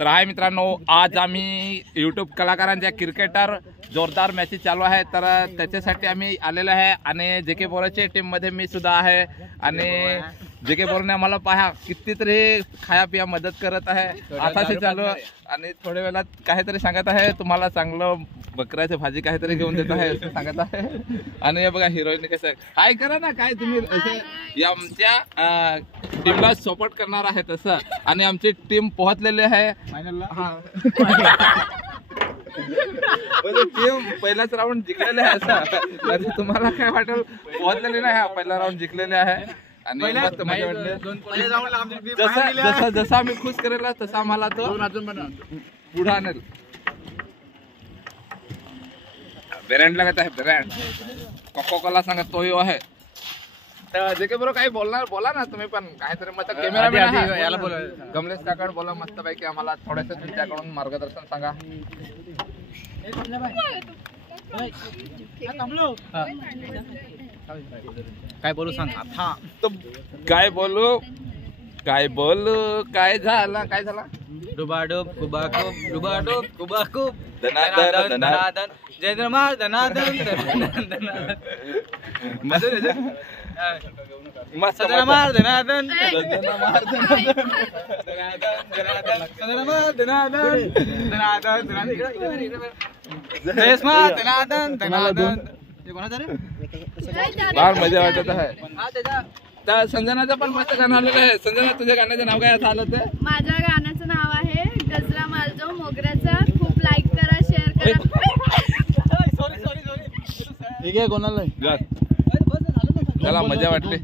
तर हाय मित्रांनो, आज आम्ही यूट्यूब कलाकारांच्या क्रिकेटर जोरदार मॅचेस चालू आहे, तर त्याच्यासाठी आम्ही आलेलो आहे आणि जे के बोराच्या टीम मध्ये मी सुद्धा आहे आणि जे के बोरने आम्हाला पहा कितीतरी खाया पिया मदत करत आहे. आता ते चालू आणि थोड्या वेळात काहीतरी सांगत आहे, तुम्हाला चांगलं बकऱ्याची भाजी काहीतरी घेऊन देत आहे असं सांगत आहे. आणि हे बघा हिरोईन कसं हाय करा ना, काय तुम्ही आमच्या टीमला सपोर्ट करणार आहे तसं. आणि आमची टीम पोहोचलेली आहे टीम पहिलाच राऊंड जिंकलेले आहे असं तुम्हाला काय वाटेल. पोहोचलेली नाही, हा पहिला राऊंड जिंकलेले आहे आणि मस्त मजा वाटली. जसं जसं आम्ही खुश करेल तसं आम्हाला तो पुढे आणेल. ब्रँड लागत आहे, ब्रँड कोको कोला सांगा तोही आहे. तर जे के बरोबर काही बोलणार बोला ना तुम्ही पण काहीतरी. मग कॅमेरा याला बोला, कमलेश काकड बोला मस्त पैकी. आम्हाला थोडंसं तुमच्याकडून मार्गदर्शन सांगा. काय बोलू सांग आता. काय बोलू काय झाला काय झाला. डुबाडूब कुबाकूब डुबाडूब कुबाकूब धनाधन धनाधन जय धर्मार धनाधन धनाधन मस्त धनामार धनाधन फार मजा वाटत आहे. तर संजनाचं पण मस्त गाणं आलेलं आहे. संजना, तुझ्या गाण्याचं नाव काय आलं ते? माझ्या गाण्याचं नाव आहे गजरा मालजो मोगऱ्याचा. खूप लाईक करा, शेअर करा. ठीक आहे, कोणाला त्याला मजा वाटली.